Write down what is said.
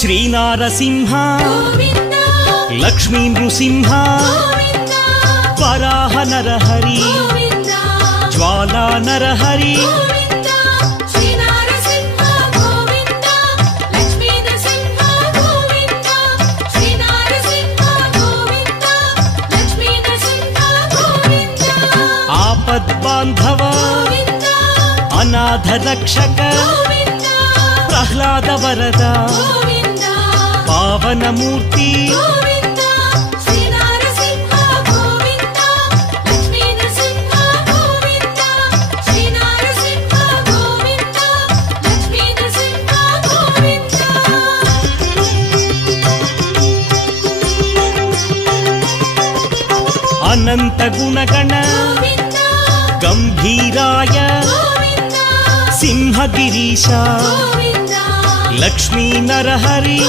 శ్రీనారసింహ లక్ష్మీ నృసింహ వరాహ నరహరి జ్వాలా నరహరి ఆపద్బాంధవ అనాథ రక్షక ప్రహ్లాద వరద పావనమూర్తి అనంత గుణగణ గంభీరాయ సింహగిరీశ లక్ష్మీ నరహరి